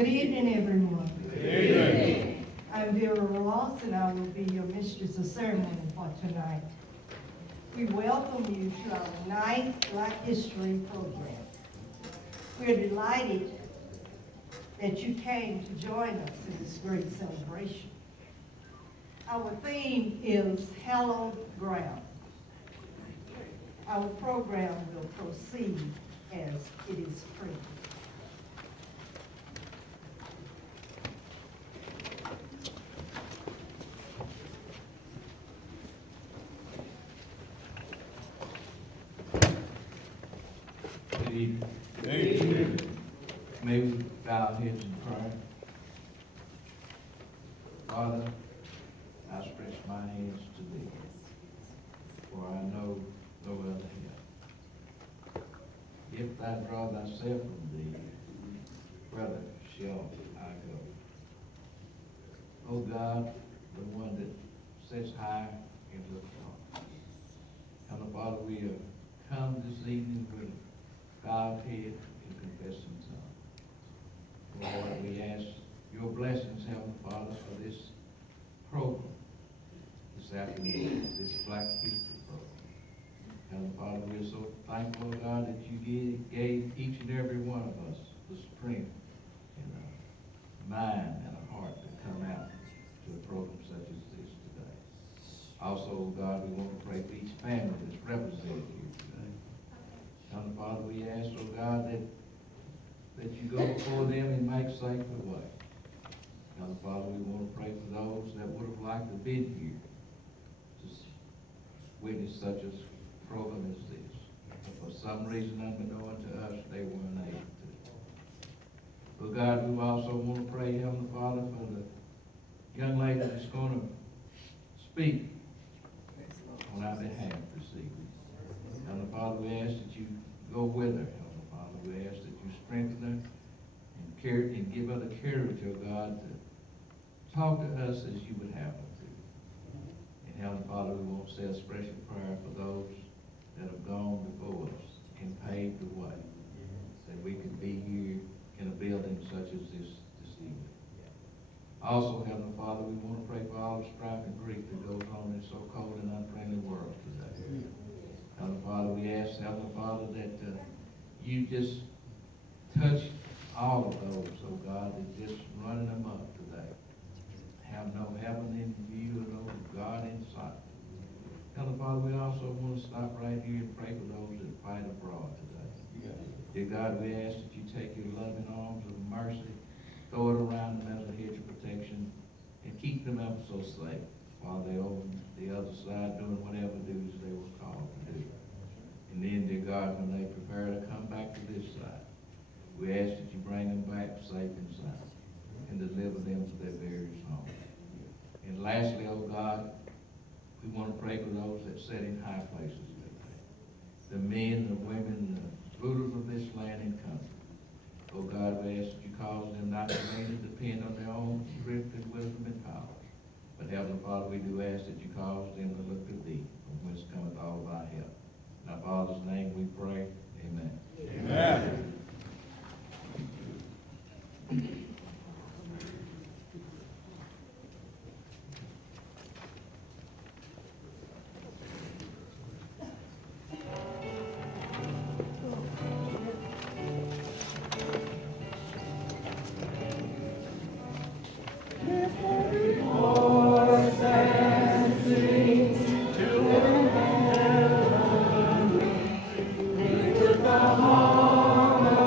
Good evening, everyone. Good evening. I'm Vera Ross, and I will be your mistress of ceremony for tonight. We welcome you to our ninth Black History program. We're delighted that you came to join us in this great celebration. Our theme is Hallowed Ground. Our program will proceed as it is printed. Good evening. Good evening. May we bow our heads in prayer. Father, I stretch my hands to thee, for I know no other help. If thou draw thyself from thee, whither shall I go? O God, the one that sits high and looks low. Heavenly Father, we have come this evening with bowed head and confessing tongue. Lord, we ask your blessings, Heavenly Father, for this program this afternoon, this Black History program. Heavenly Father, we are so thankful, God, that you gave each and every one of us the strength and a mind and a heart to come out to a program such as this today. Also, God, we want to pray for each family that's represented here today. Heavenly Father, we ask, oh God, that you go before them and make safe the way. Heavenly Father, we want to pray for those that would have liked to have been here to witness such a program as this. But for some reason unknown to us, they were unable to. But God, we also want to pray, Heavenly Father, for the young lady that's going to speak on our behalf this evening. Heavenly Father, we ask that you go with her, Heavenly Father. We ask that you strengthen her and give her the courage, oh God, to talk to us as you would have her to. And Heavenly Father, we want to say a special prayer for those that have gone before us and paved the way, that we can be here in a building such as this evening. Also, Heavenly Father, we want to pray for all the strife and grief that goes on in so cold and unfriendly world today. Heavenly Father, we ask, Heavenly Father, that you just touch all of those, oh God, that just running them up today. Have no heaven in view and no God in sight. Heavenly Father, we also want to stop right here and pray for those that fight abroad today. Dear God, we ask that you take your loving arms of mercy, throw it around them as a hedge of protection, and keep them ever so safe while they're over the other side doing whatever duties they were called to do. And then, dear God, when they prepare to come back to this side, we ask that you bring them back safe and sound and deliver them to their various homes. And lastly, oh God, we want to pray for those that sit in high places today. The men, the women, the rulers of this land and country. Oh God, we ask that you cause them not to mainly depend on their own strength and wisdom and power. But Heavenly Father, we do ask that you cause them to look to thee, from whence cometh all thy help. In our Father's name we pray. Amen. Amen. With the heart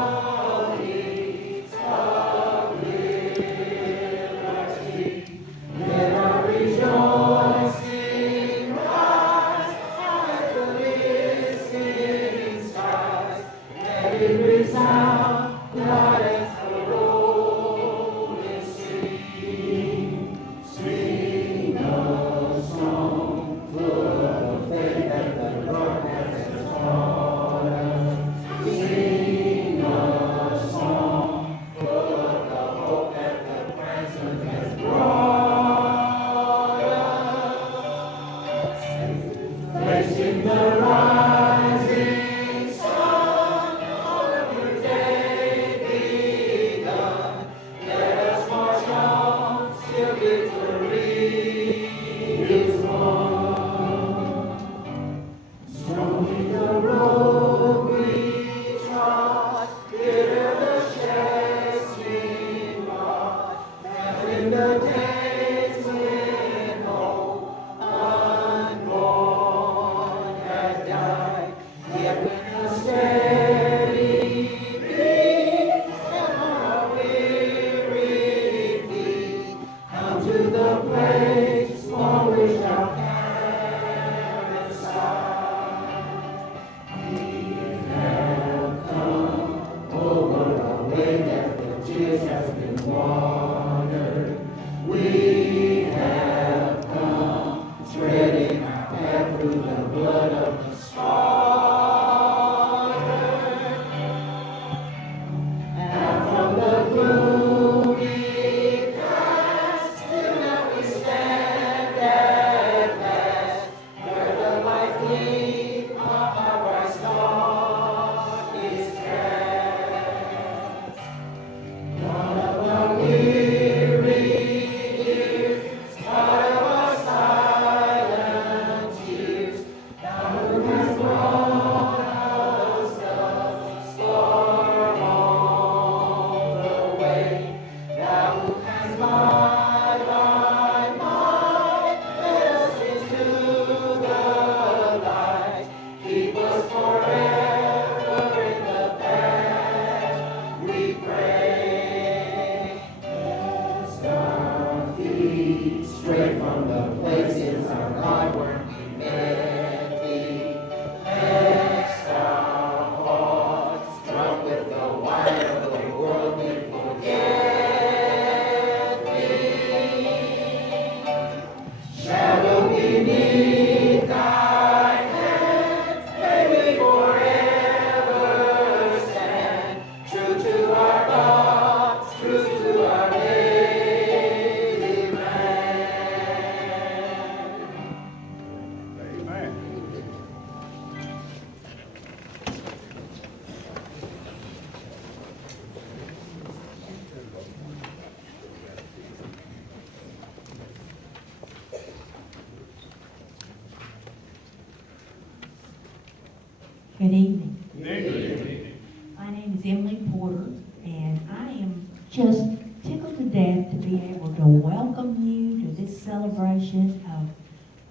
Good evening. Good evening. My name is Emily Porter, and I am just tickled to death to be able to welcome you to this celebration of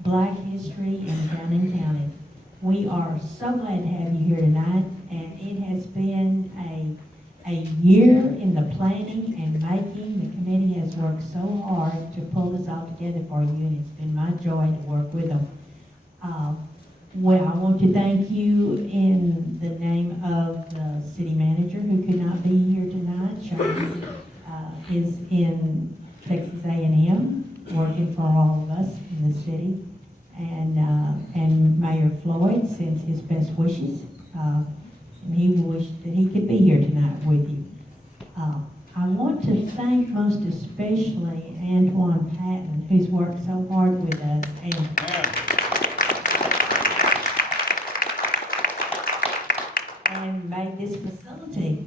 Black History in Dunn County. We are so glad to have you here tonight, and it has been a year in the planning and making. The committee has worked so hard to pull this all together for you, and it's been my joy to work with them. Well, I want to thank you in the name of the city manager who could not be here tonight. Shirley is in Texas A&M working for all of us in the city. And Mayor Floyd sends his best wishes. And he wished that he could be here tonight with you. I want to thank most especially Antoine Patton, who's worked so hard with us and made this facility,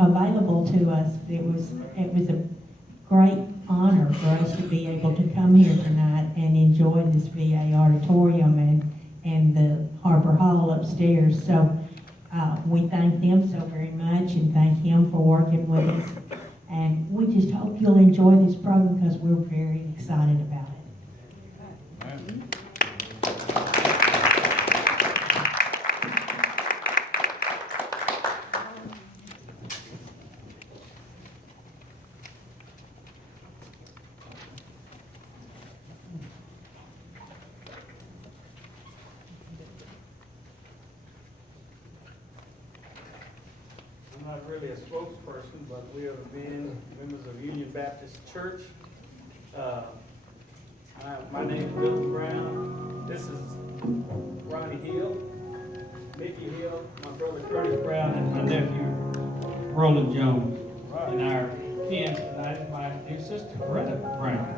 available to us. It was a great honor for us to be able to come here tonight and enjoy this VA auditorium and the Harbor Hall upstairs. So we thank them so very much and thank him for working with us. And we just hope you'll enjoy this program because we're very excited about it. I'm not really a spokesperson, but we are the members of Union Baptist Church. My name is Bill Brown. This is Ronnie Hill, Mickey Hill, my brother Curtis Brown, and my nephew Roland Jones. And our PM tonight is my dear sister Greta Brown.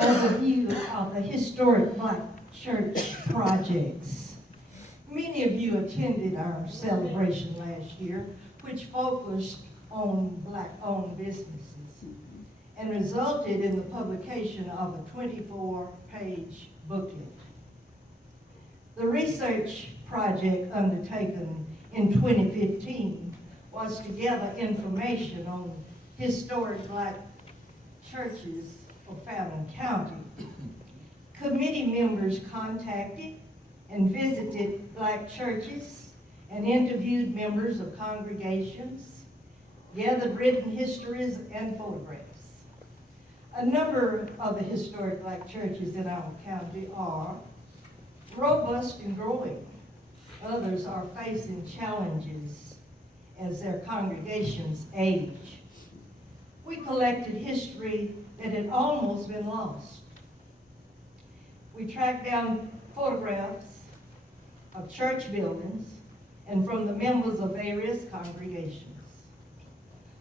Overview of the historic Black Church projects. Many of you attended our celebration last year, which focused on black-owned businesses and resulted in the publication of a 24-page booklet. The research project undertaken in 2015 was to gather information on historic black churches of Fountain County. Committee members contacted and visited black churches and interviewed members of congregations, gathered written histories and photographs. A number of the historic black churches in our county are robust and growing. Others are facing challenges as their congregations age. We collected history that had almost been lost. We tracked down photographs of church buildings and from the members of various congregations.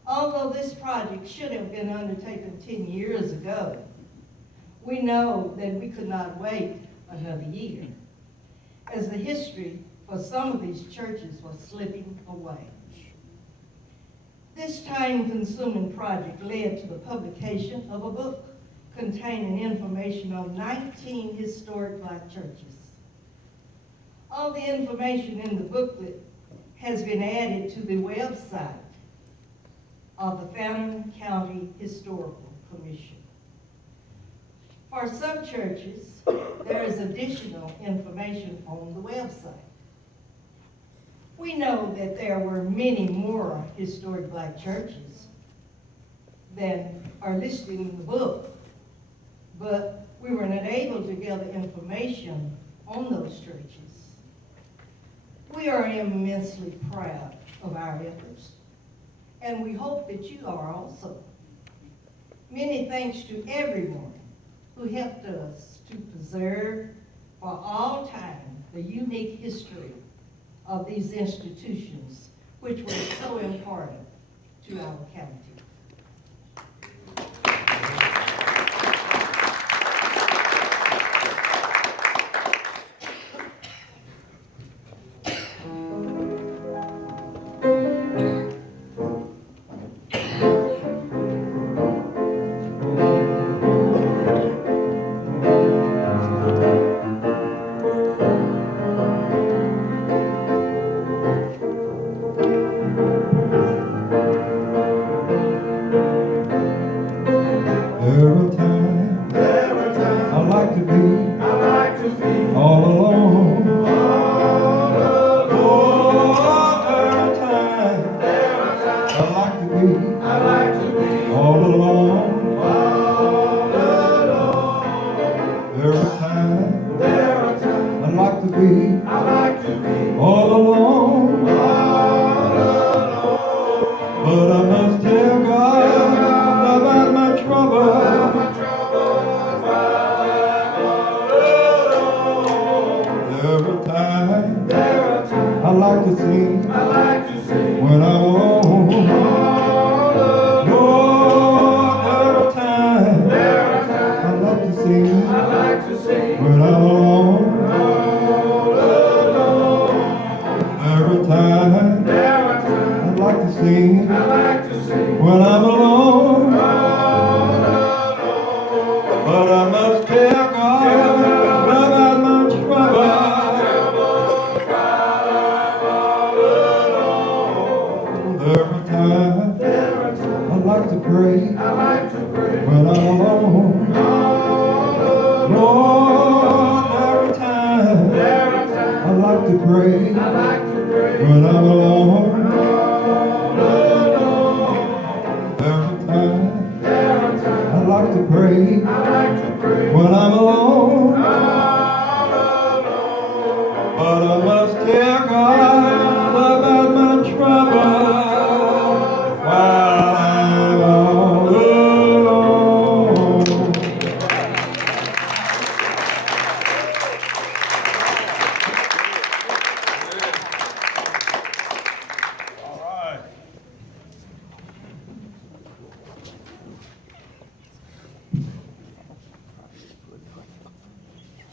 Although this project should have been undertaken 10 years ago, we know that we could not wait another year, as the history for some of these churches was slipping away. This time-consuming project led to the publication of a book containing information on 19 historic black churches. All the information in the booklet has been added to the website of the Fountain County Historical Commission. For some churches, there is additional information on the website. We know that there were many more historic black churches than are listed in the book, but we were not able to gather information on those churches. We are immensely proud of our efforts, and we hope that you are also. Many thanks to everyone who helped us to preserve for all time the unique history of these institutions, which were so important to our county.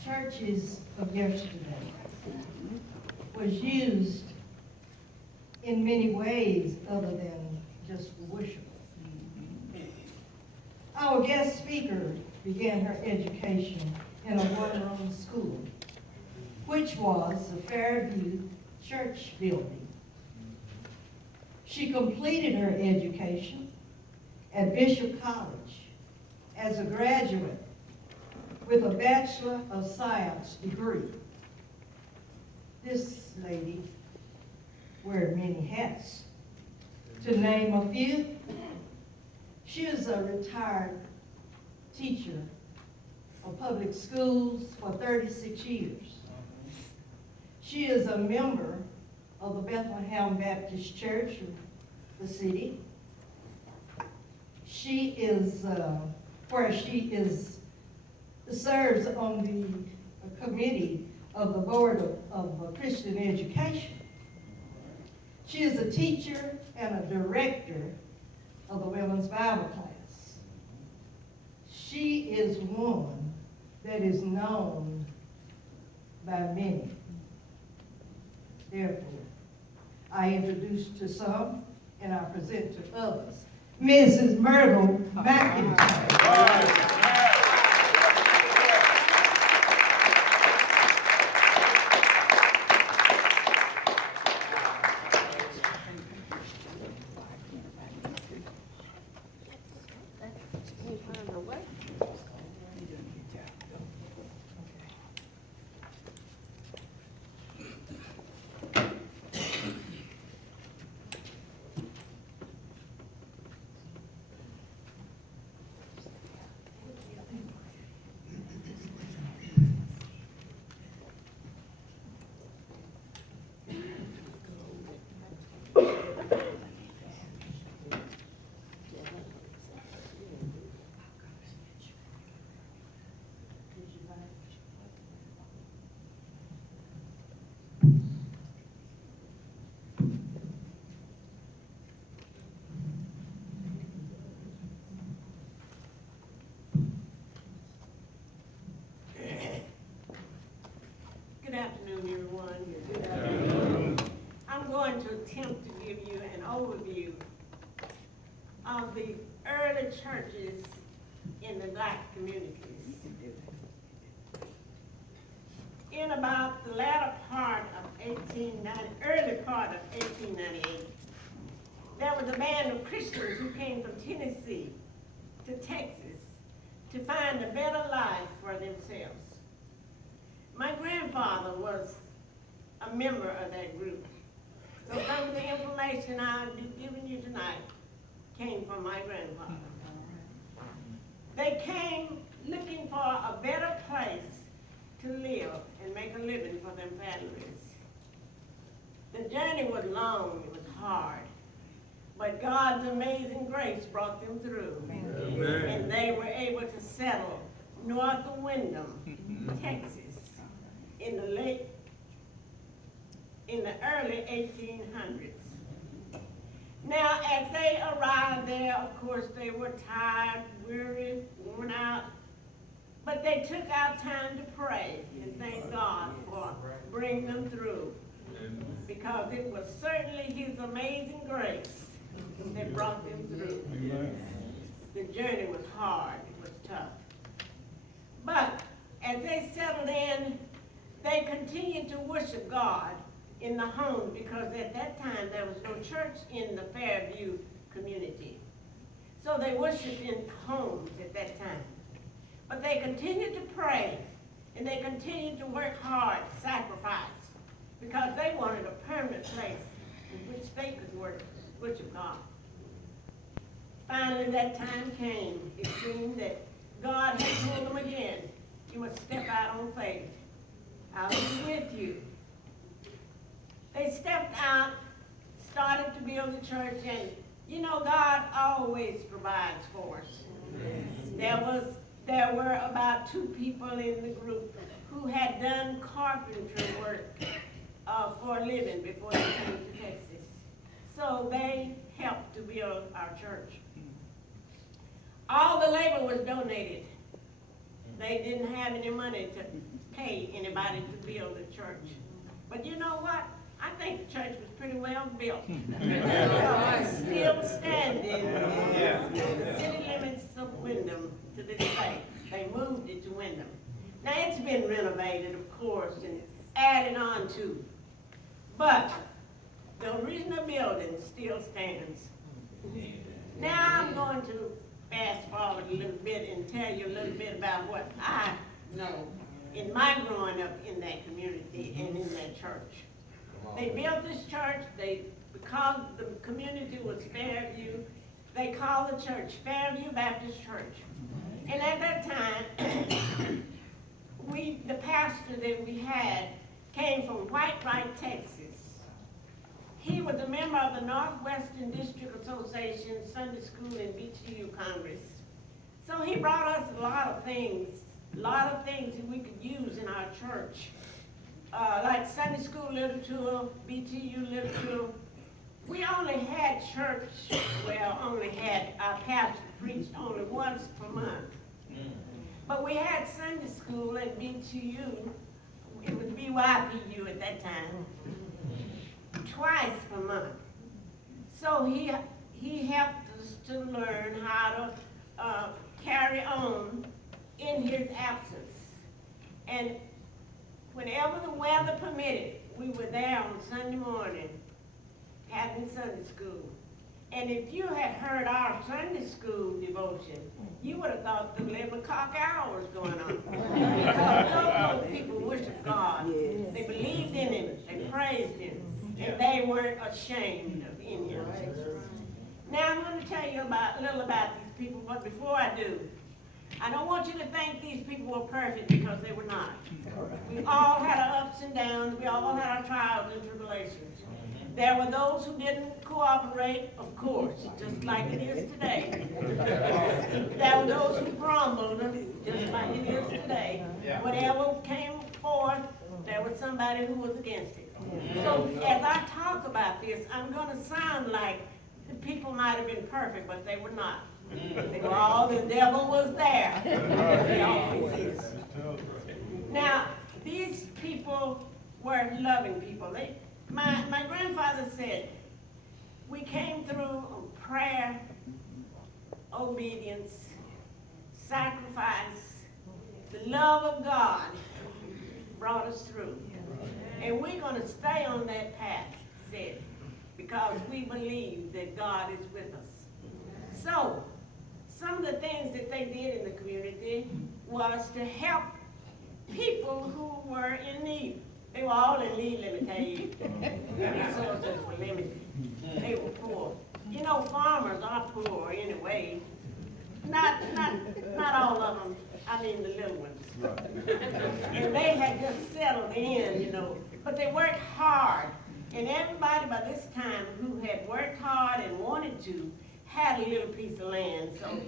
Churches of yesterday was used in many ways other than just for worship. Our guest speaker began her education in a one-room school, which was the Fairview Church building. She completed her education at Bishop College as a graduate with a Bachelor of Science degree. This lady wears many hats. To name a few, she is a retired teacher of public schools for 36 years. She is a member of the Bethlehem Baptist Church of the city. She is, serves on the committee of the Board of Christian Education. She is a teacher and a director of the Women's Bible class. She is one that is known by many. Therefore, I introduce to some and I present to others, Mrs. Myrtle McIntyre. Good afternoon, everyone. Good afternoon. I'm going to attempt to give you an overview of the early churches in the black communities. In about the latter part of early part of 1898, there was a band of Christians who came from Tennessee to Texas to find a better life for themselves. My grandfather was a member of that group. So some of the information I'll be giving you tonight came from my grandfather. They came looking for a better place to live and make a living for their families. The journey was long, it was hard, but God's amazing grace brought them through. Amen. And they were able to settle north of Wyndham, Texas, in the early 1800s. Now, as they arrived there, of course, they were tired, weary, worn out, but they took out time to pray and thank God for bringing them through, because it was certainly His amazing grace that brought them through. The journey was hard, it was tough. But as they settled in, they continued to worship God in the home, because at that time there was no church in the Fairview community. So they worshiped in homes at that time. But they continued to pray, and they continued to work hard, sacrifice, because they wanted a permanent place in which they could worship God. Finally, that time came. It seemed that God had told them again, you must step out on faith. I'll be with you. They stepped out, started to build the church, and you know, God always provides for us. There were about 2 people in the group who had done carpentry work for a living before they came to Texas. So they helped to build our church. All the labor was donated. They didn't have any money to pay anybody to build a church. But you know what? I think the church was pretty well built. It's still standing. to this day. They moved it to Wyndham. Now, it's been renovated, of course, and added on to. But the original building still stands. Now, I'm going to fast forward a little bit and tell you a little bit about what I know in my growing up in that community and in that church. They built this church, because the community was Fairview, they called the church Fairview Baptist Church. And at that time, the pastor that we had came from Whitewright, Texas. He was a member of the Northwestern District Association Sunday School and BTU Congress. So he brought us a lot of things that we could use in our church. Like Sunday school literature, BTU literature. We only had church, our pastor preached only once per month. But we had Sunday school at BTU, it was BYPU at that time, twice per month. So he helped us to learn how to carry on in his absence. And whenever the weather permitted, we were there on Sunday morning having Sunday school. And if you had heard our Sunday school devotion, you would have thought the 11 o'clock hour was going on. Because those people worshiped God. They believed in Him. They praised Him. And they weren't ashamed of in Him. Now I'm going to tell you a little about these people, but before I do, I don't want you to think these people were perfect, because they were not. We all had our ups and downs. We all had our trials and tribulations. There were those who didn't cooperate, of course, just like it is today. There were those who grumbled, just like it is today. Whatever came forth, there was somebody who was against it. So as I talk about this, I'm going to sound like the people might have been perfect, but they were not. They were all, the devil was there. He always is. Now, these people were loving people. My grandfather said, we came through prayer, obedience, sacrifice, the love of God brought us through. And we're going to stay on that path, said, because we believe that God is with us. So, some of the things that they did in the community was to help people who were in need. They were all in need, let me tell you. The resources were limited. They were poor. You know, farmers are poor anyway. Not all of them. I mean the little ones. And they had just settled in, you know. But they worked hard. And everybody by this time who had worked hard and wanted to had a little piece of land. So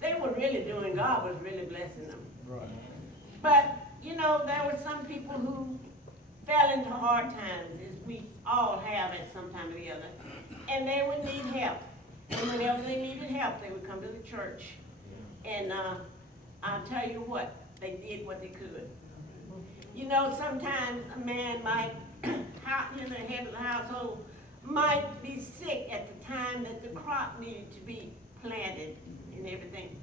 they were really doing, God was really blessing them. Right. But, you know, there were some people who fell into hard times, as we all have at some time or the other. And they would need help. And whenever they needed help, they would come to the church. And I'll tell you what, they did what they could. You know, sometimes a man might, the head of the household, might be sick at the time that the crop needed to be planted and everything.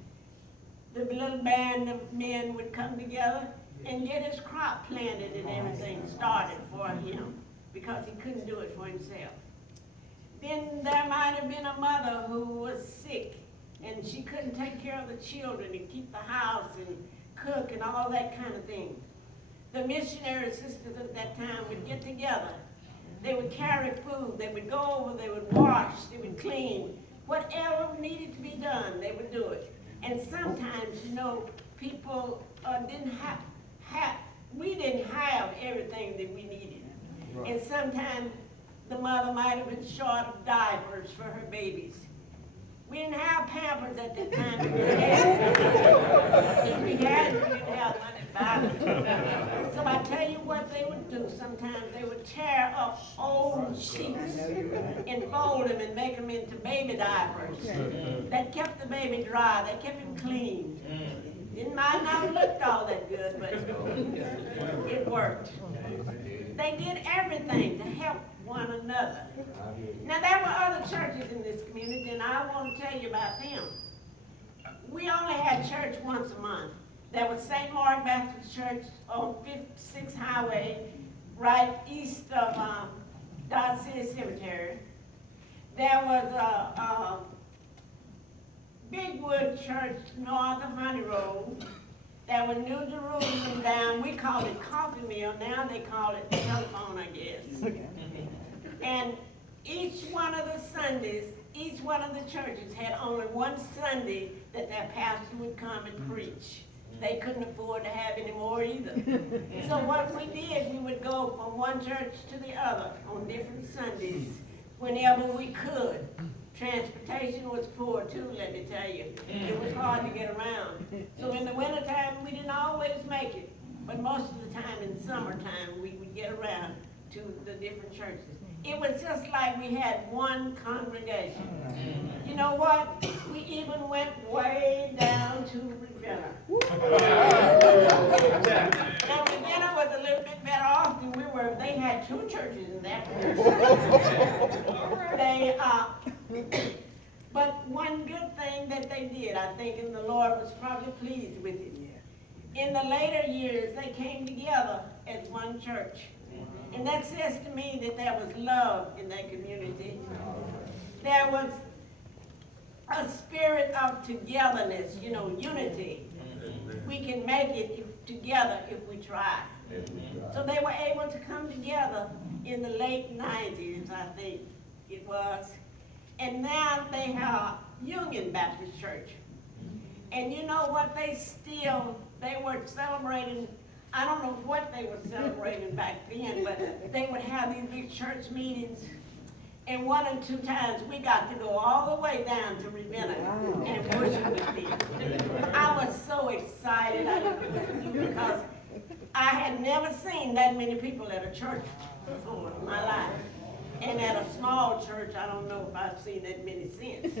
The little band of men would come together and get his crop planted and everything started for him, because he couldn't do it for himself. Then there might have been a mother who was sick, and she couldn't take care of the children and keep the house and cook and all that kind of thing. The missionary sisters at that time would get together. They would carry food, they would go over, they would wash, they would clean. Whatever needed to be done, they would do it. And sometimes, you know, people we didn't have everything that we needed. Right. And sometimes the mother might have been short of diapers for her babies. We didn't have Pampers at that time. We didn't have money to buy them. So I tell you what they would do sometimes. They would tear up old sheets and fold them and make them into baby diapers. That kept the baby dry. That kept him clean. It might not have looked all that good, but it worked. They did everything to help one another. Now, there were other churches in this community, and I want to tell you about them. we only had church once a month. There was St. Mark Baptist Church on 56 Highway, right east of Dodge City Cemetery. There was a Bigwood Church north of Honey Road. There was New Jerusalem down, we called it Coffee Mill, now they call it telephone, I guess. And each one of the Sundays, each one of the churches had only one Sunday that their pastor would come and preach. They couldn't afford to have any more either. So what we did, we would go from one church to the other on different Sundays whenever we could. Transportation was poor too, let me tell you. It was hard to get around. So in the wintertime, we didn't always make it. But most of the time in summertime, we would get around to the different churches. It was just like we had one congregation. You know what? We even went way down to Ravenna. Now Ravenna was a little bit better off than we were. They had two churches in that but one good thing that they did, I think, and the Lord was probably pleased with it. In the later years, they came together as one church. And that says to me that there was love in that community. There was a spirit of togetherness, you know, unity. We can make it together if we try. So they were able to come together in the late 90s, I think it was. And now they have Union Baptist Church. And you know what, they were celebrating, I don't know what they were celebrating back then, but they would have these big church meetings. And 1 or 2 times we got to go all the way down to Ravenna and worship with them. I was so excited because I had never seen that many people at a church before in my life. And at a small church, I don't know if I've seen that many since.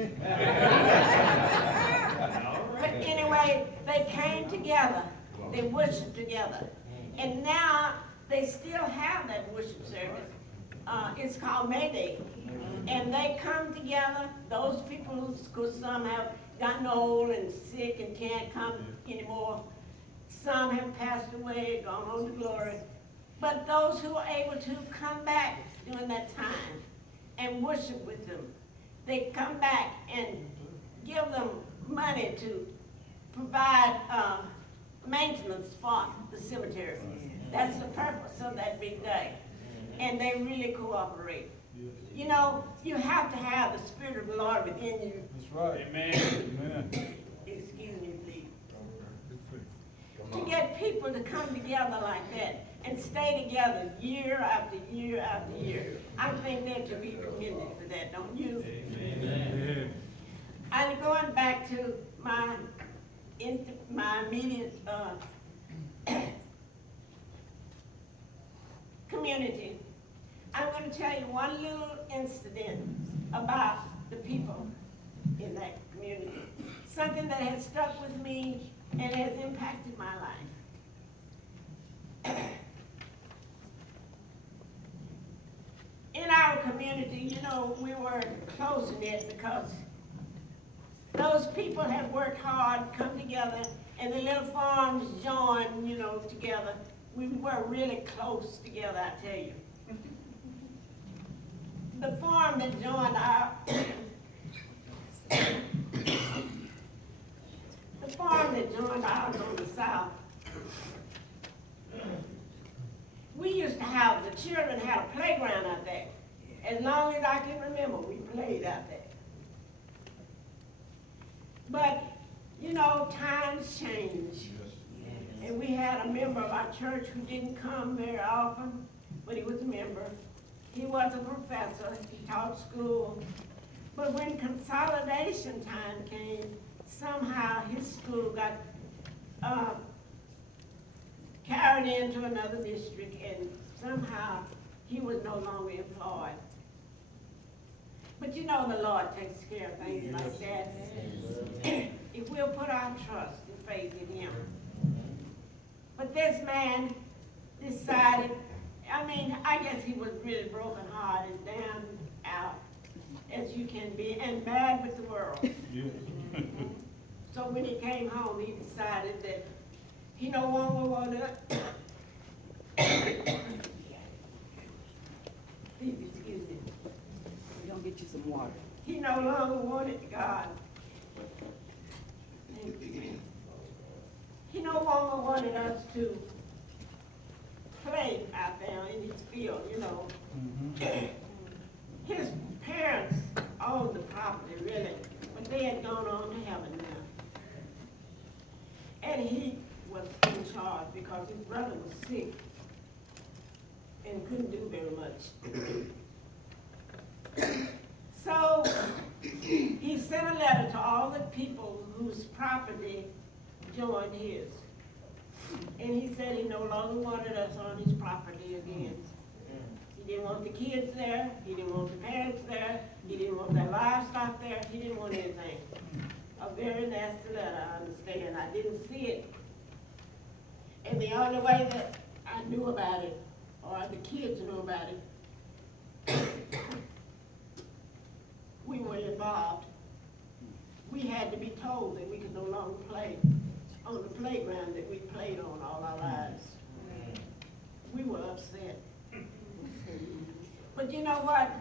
But anyway, they came together. They worshiped together. And now they still have that worship service. It's called May Day. And they come together, those people who, because some have gotten old and sick and can't come anymore. Some have passed away, gone on to glory. But those who are able to come back during that time and worship with them, they come back and give them money to provide maintenance for the cemetery. That's the purpose of that big day. And they really cooperate. You know, you have to have the Spirit of the Lord within you. That's right. Amen. Amen. Excuse me, please. To get people to come together like that and stay together year after year after year. I think they're to be commended for that, don't you? Amen. And going back to my immediate community, I'm going to tell you one little incident about the people in that community. Something that has stuck with me and has impacted my life. In our community, you know, we were close-knit because those people have worked hard, come together, and the little farms joined, you know, together. We were really close together, I tell you. The farm that joined our the farm that joined ours on the south, we used to have, the children had a playground out there. As long as I can remember, we played out there. But, you know, times change. And we had a member of our church who didn't come very often, but he was a member. He was a professor, he taught school. But when consolidation time came, somehow his school got carried into another district, and somehow he was no longer employed. But you know the Lord takes care of things like that. If we'll put our trust and faith in him. But this man decided, I mean, I guess he was really broken-hearted, down out, as you can be, and mad with the world. Yeah. So when he came home, he decided that he no longer wanted, please excuse me, We're gonna get you some water. he no longer wanted God. He no longer wanted us to play out there in his field, you know. His parents owned the property, really, but they had gone on to heaven now. And he was in charge because his brother was sick and couldn't do very much. So he sent a letter to all the people whose property joined his. And he said he no longer wanted us on his property again. He didn't want the kids there, he didn't want the parents there, he didn't want their livestock there, he didn't want anything. A very nasty letter, I understand. I didn't see it. And the only way that I knew about it, or the kids knew about it, we were involved. We had to be told that we could no longer play on the playground that we played on all our lives. We were upset. But you know what?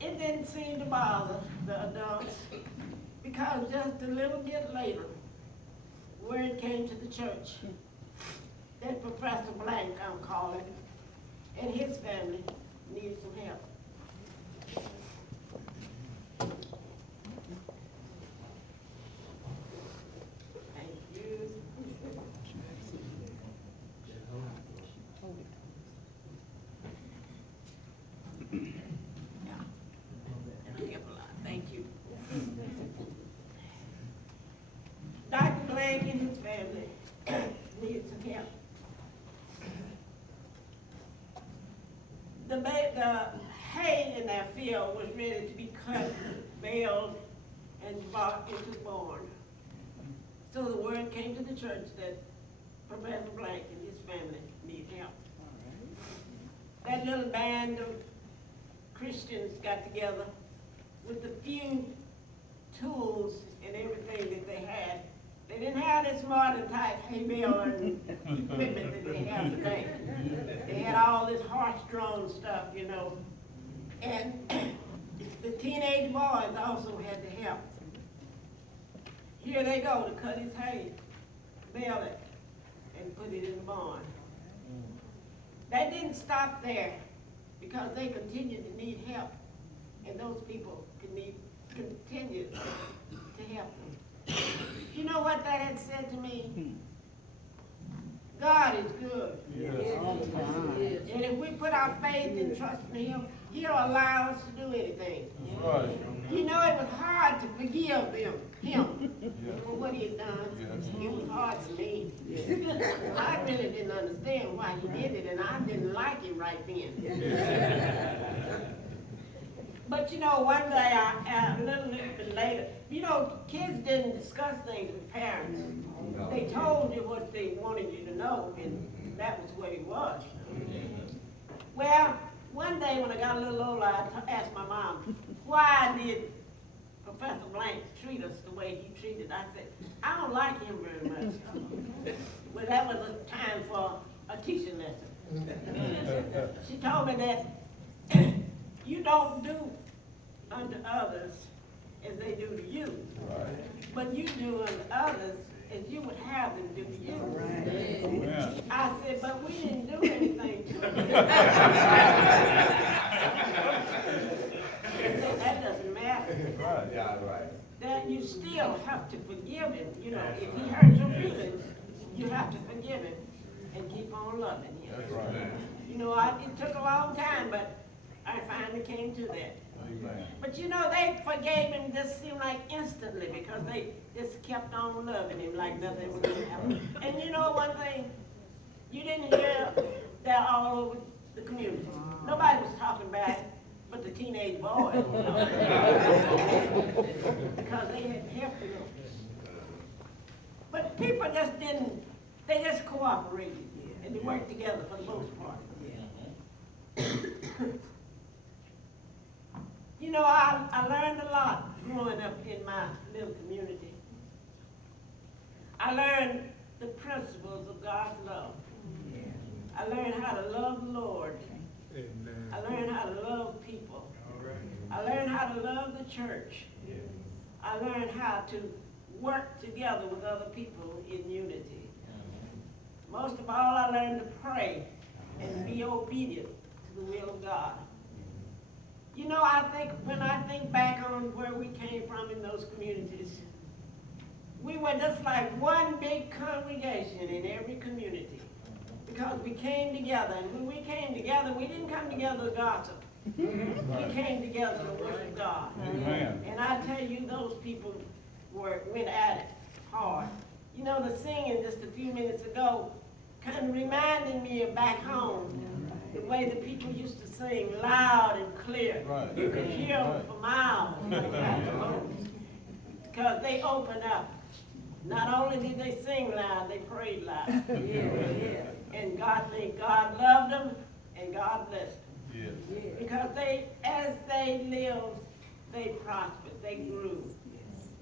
It didn't seem to bother the adults, because just a little bit later, word came to the church that Professor Blank, I'm calling, and his family needed some help. Thank you. Thank you. Dr. Blank and his family needed some help. The hay in their field was ready to be cut, baled, and brought into barn. So the word came to the church that Professor Blank and his family need help. That little band of Christians got together with the few tools and everything that they had. They didn't have this modern type hay baler and equipment that they have today. They had all this horse-drawn stuff, you know. And the teenage boys also had to help. Here they go to cut his hay, bale it, and put it in the barn. That didn't stop there, because they continued to need help, and those people continued to help them. You know what that had said to me? God is good. Yes. And if we put our faith and trust in him, he'll allow us to do anything. That's right. You know, it was hard to forgive him Yes. for what he had done. Yes. It was hard for me. I really didn't understand why he did it, and I didn't like him right then. But you know, one day, a little bit later, you know, kids didn't discuss things with parents. They told you what they wanted you to know, and that was what it was. Well, one day when I got a little older, I asked my mom, why did Professor Blank treat us the way he treated? I said, I don't like him very much. Well, that was a time for a teaching lesson. She told me that you don't do unto others as they do to you, but you do unto others as you would have them do to you. Amen. I said, but we didn't do anything to him. I said, that doesn't matter. Right. Yeah, right. That you still have to forgive him. You know, if he hurt your feelings, you have to forgive him and keep on loving him. That's right. You know, it took a long time, but I finally came to that. Amen. But you know, they forgave him, just seemed like instantly, because they just kept on loving him like nothing was going to happen. And you know one thing, you didn't hear that all over the community. Nobody was talking about it but the teenage boys, you know, because they had helped him. But people just didn't, they just cooperated, and they worked together for the most part. You know, I learned a lot growing up in my little community. I learned the principles of God's love. I learned how to love the Lord. Amen. I learned how to love people. I learned how to love the church. I learned how to work together with other people in unity. Most of all, I learned to pray and be obedient to the will of God. You know, when I think back on where we came from in those communities, we were just like one big congregation in every community because we came together. And when we came together, we didn't come together to gossip. We came together to worship God. Amen. And I tell you, those people went at it hard. You know, the singing just a few minutes ago kind of reminded me of back home, the way the people used to sing loud and clear. Right. You could hear them for miles because they opened up. Not only did they sing loud, they prayed loud. And God loved them and God blessed them. Because as they lived, they prospered, they grew.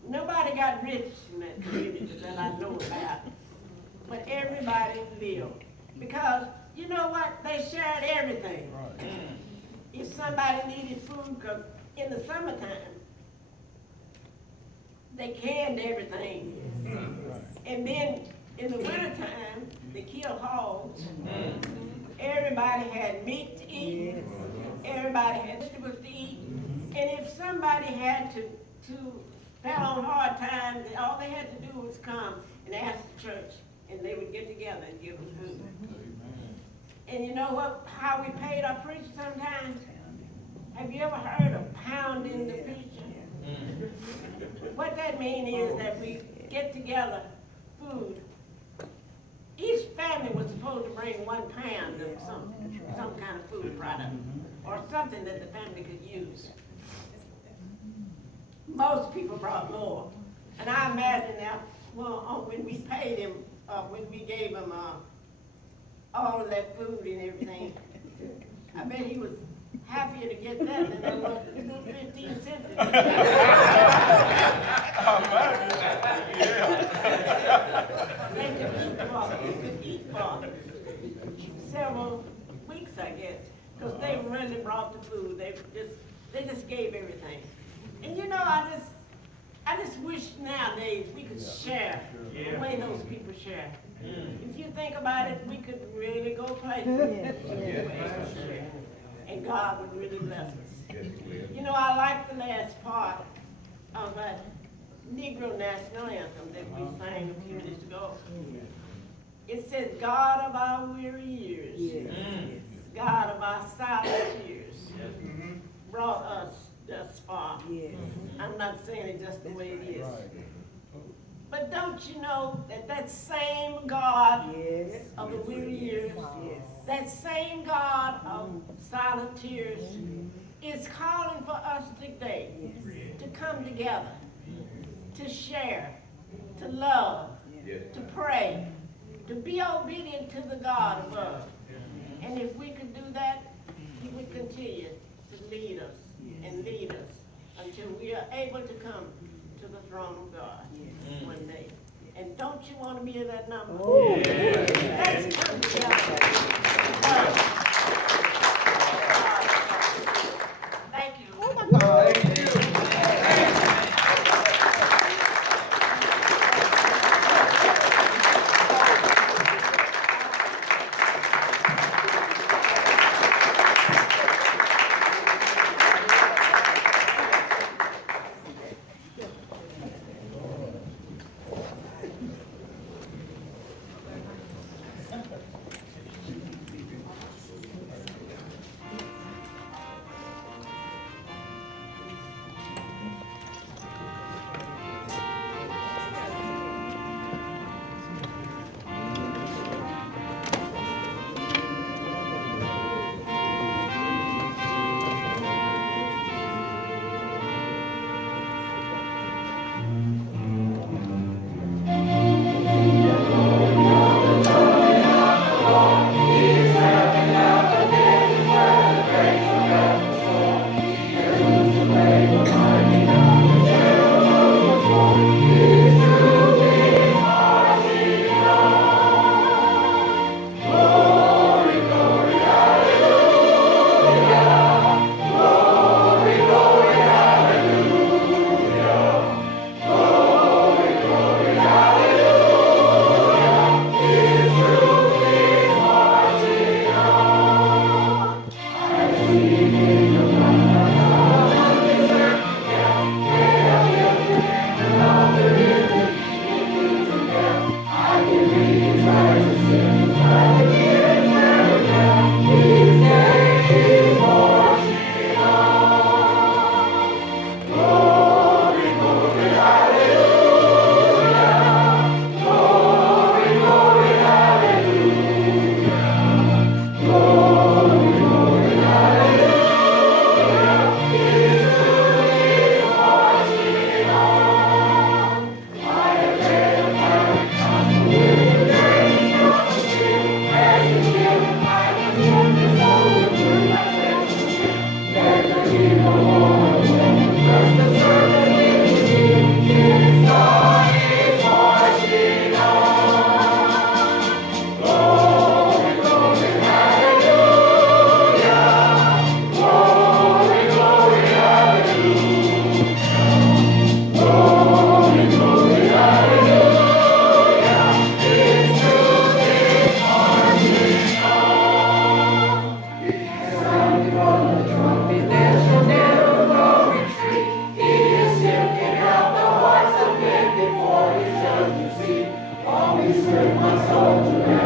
Nobody got rich in that community that I know about, but everybody lived. Because you know what? They shared everything. If somebody needed food, because in the summertime, they canned everything. And then in the wintertime, they killed hogs. Everybody had meat to eat. Everybody had vegetables to eat. And if somebody had to fell on hard times, all they had to do was come and ask the church, and they would get together and give them food. And you know what? How we paid our preacher sometimes? Have you ever heard of pounding the preacher? What that means is that we get together food. Each family was supposed to bring 1 pound of some kind of food product or something that the family could use. Most people brought more. And I imagine that when we paid him, when we gave him all of that food and everything, I bet he was happier to get that than they was to do 15 cents. They could eat for several weeks, I guess, because they really brought the food. They just gave everything. And you know, I just wish nowadays we could share the way those people share. If you think about it, we could really go places with the way we share. And God would really bless us. You know, I like the last part of that Negro national anthem that we sang a few minutes ago. It says, God of our weary years, God of our silent years, brought us thus far. I'm not saying it just the way it is. But don't you know that same God of the weary years, that same God of silent tears is calling for us today to come together, to share, to love, to pray, to be obedient to the God above. And if we could do that, He would continue to lead us and lead us until we are able to come to the throne of God one day. And don't you want to be in that number? Let's come together. Thank you. Oh my God. Thank you. my soul together.